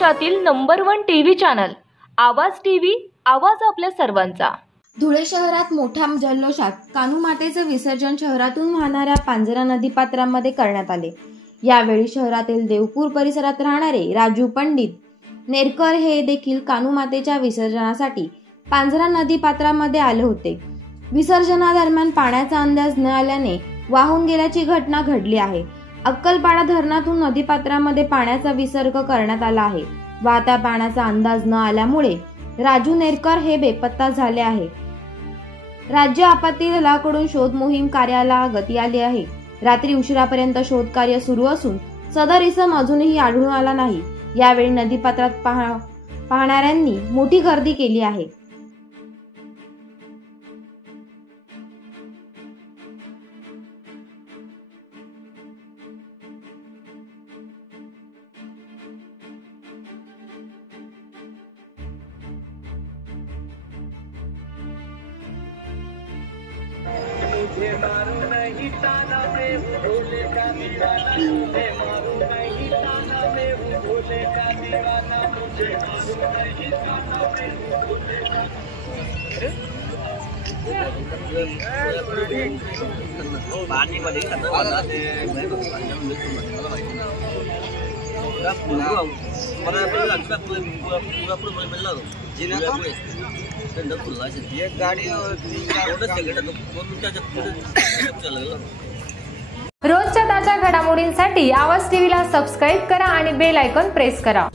महाराष्ट्रातील number 1 TV channel आवाज TV, आवाज आपल्या सर्वांचा। धुळे शहरात मोठ्या जल्लोषात कान्हूमातेचे विसर्जन शहरातून वाहणाऱ्या पांझरा नदीपात्रामध्ये करण्यात आले। यावेळी शहरातील देवपूर परिसरात राहणारे राजू पंडित नेरकर हे देखील कान्हूमातेच्या विसर्जनासाठी पांझरा नदीपात्रामध्ये आले होते। विसर्जनादरम्यान पाण्याचा अंदाज न आल्याने वाहून गेल्याची घटना घडली आहे। अक्कलपाडा धरणातून नदीपात्रामध्ये पाण्याचा विसर्ग करण्यात आला आहे। वाहत्या पाण्याचा अंदाज न आल्यामुळे राजू नेरकर हे बेपत्ता झाले आहे। राज्य आपत्ती दलाकडून शोध मोहीम कार्याला गती आली आहे। रात्री उशिरापर्यंत शोध कार्य सुरू असून सदर इसम अजूनही आढळून आला नाही। यावेळी नदीपात्रात पाहणाऱ्यांनी मोठी गर्दी केली आहे। मुझे मारो नहीं ताना दे भोले का दीवाना, मुझे मारो नहीं ताना दे भोले का दीवाना, मुझे मारो नहीं ताना दे भोले का पानी मध्ये खतम होता ते पूरा पूरा पूरा लगता पूरा पूरा मिलला जिना एक गाडी रोजच्या ताज्या घडामोडींसाठी आवाज टीव्हीला सबस्क्राईब करा आणि बेल आयकॉन प्रेस करा।